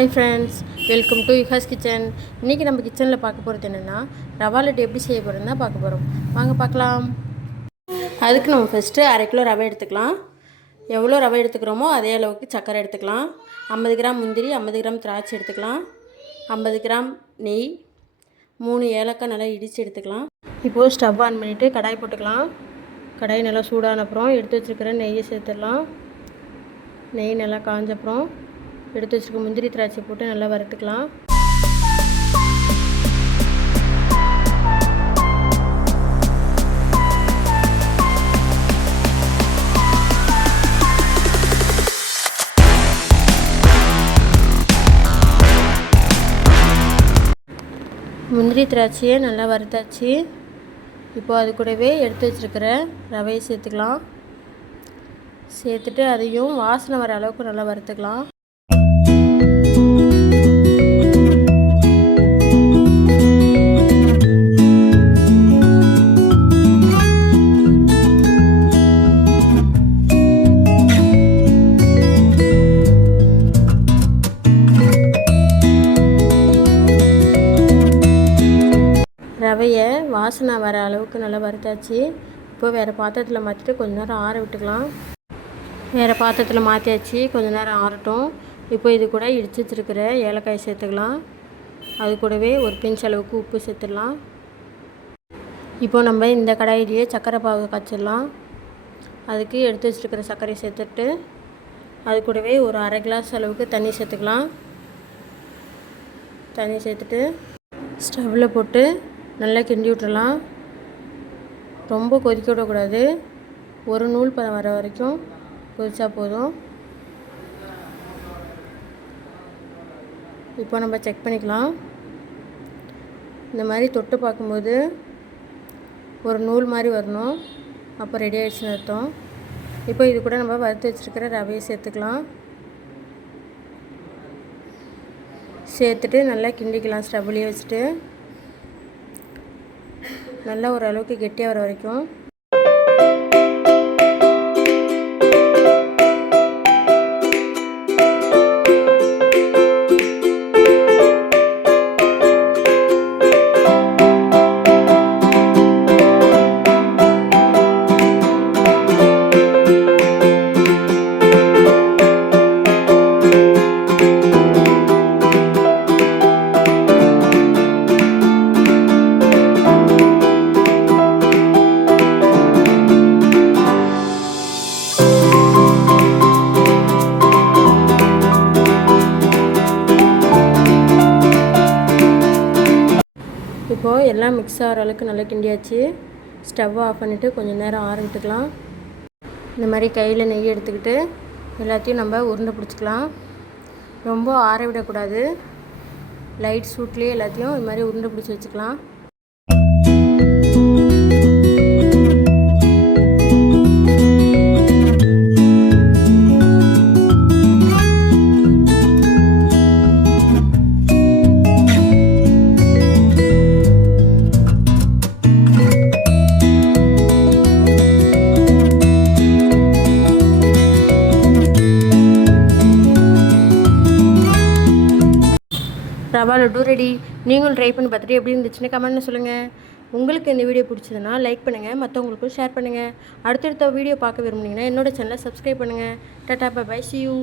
Hi friends, welcome to யுஹாஸ் kitchen. இன்றைக்கி நம்ம கிச்சனில் பார்க்க போகிறது என்னென்னா ரவா லட்டு எப்படி செய்ய போகிறோன்னு தான் பார்க்க போகிறோம். வாங்க பார்க்கலாம். அதுக்கு நம்ம ஃபஸ்ட்டு 1/2 கிலோ ரவை எடுத்துக்கலாம். எவ்வளோ ரவை எடுத்துக்கிறோமோ அதே அளவுக்கு சர்க்கரை எடுத்துக்கலாம். 50 கிராம் முந்திரி, 50 கிராம் திராட்சை எடுத்துக்கலாம். 50 கிராம் நெய், 3 ஏலக்காய் நல்லா இடித்து எடுத்துக்கலாம். இப்போது ஸ்டவ் ஆன் பண்ணிவிட்டு கடாய் போட்டுக்கலாம். கடாய் நல்லா சூடான அப்புறம் எடுத்து வச்சுருக்கிற நெய்யை சேர்த்துடலாம். நெய் நல்லா காஞ்சப்புறம் எடுத்து வச்சுருக்க முந்திரி திராட்சை போட்டு நல்லா வறுத்துக்கலாம். முந்திரி திராட்சையை நல்லா வறுத்தாச்சு. இப்போது அது கூடவே எடுத்து வச்சுருக்கிற ரவையை சேர்த்துக்கலாம். சேர்த்துட்டு அதையும் வாசனை வர அளவுக்கு நல்லா வறுத்துக்கலாம். ரவையை வாசனை வர அளவுக்கு நல்லா வறுத்தாச்சு. இப்போது வேறு பாத்திரத்தில் மாற்றிட்டு கொஞ்ச நேரம் ஆற விட்டுக்கலாம். வேறு பாத்திரத்தில் மாற்றியாச்சு, கொஞ்சம் நேரம் ஆறட்டும். இப்போ இது கூட இடித்து வச்சுருக்கிற ஏலக்காய் சேர்த்துக்கலாம். அது கூடவே ஒரு பிஞ்ச் அளவுக்கு உப்பு சேர்த்துடலாம். இப்போது நம்ம இந்த கடாயிலேயே சர்க்கரை பாகு காய்ச்சிடலாம். அதுக்கு எடுத்து வச்சுருக்கிற சர்க்கரையை சேர்த்துட்டு அது கூடவே ஒரு 1/2 கிளாஸ் அளவுக்கு தண்ணி சேர்த்துக்கலாம். தண்ணி சேர்த்துட்டு ஸ்டவ்வில் போட்டு நல்லா கிண்டி விட்டுறலாம். ரொம்ப கொதிக்க விடக்கூடாது. ஒரு நூல் பதம் வர வரைக்கும் கொதிச்சா போதும். இப்போ நம்ம செக் பண்ணிக்கலாம். இந்த மாதிரி தொட்டு பார்க்கும்போது ஒரு நூல் மாதிரி வரணும். அப்போ ரெடி ஆகிடுச்சுன்னு அர்த்தம். இப்போ இது கூட நம்ம வறுத்து வச்சுருக்கிற ரவையை சேர்த்துக்கலாம். சேர்த்துட்டு நல்லா கிண்டிக்கலாம். ஸ்டவ்லேயே வச்சுட்டு நல்லா ஓரளவுக்கு கெட்டியாக வர வரைக்கும். இப்போது எல்லாம் மிக்ஸ் ஆகிற அளவுக்கு நல்லா கிண்டியாச்சு. ஸ்டவ்வை ஆஃப் பண்ணிவிட்டு கொஞ்சம் நேரம் ஆற விட்டுக்கலாம். இந்த மாதிரி கையில் நெய் எடுத்துக்கிட்டு எல்லாத்தையும் நம்ம உருண்டை பிடிச்சிக்கலாம். ரொம்ப ஆற விடக்கூடாது. லைட் சூட்லேயே எல்லாத்தையும் இது மாதிரி உருண்டை பிடிச்சி வச்சுக்கலாம். ரவா லட்டு ரெடி. நீங்களும் ட்ரை பண்ணி பார்த்துட்டு எப்படி இருந்துச்சுன்னு கமெண்ட்னு சொல்லுங்கள். உங்களுக்கு இந்த வீடியோ பிடிச்சதுன்னா லைக் பண்ணுங்கள், மற்றவங்களுக்கும் ஷேர் பண்ணுங்கள். அடுத்தடுத்த வீடியோ பார்க்க விரும்புனீங்கன்னா என்னோடய சேனலை சப்ஸ்கிரைப் பண்ணுங்கள். Ta ta, bye bye, see you.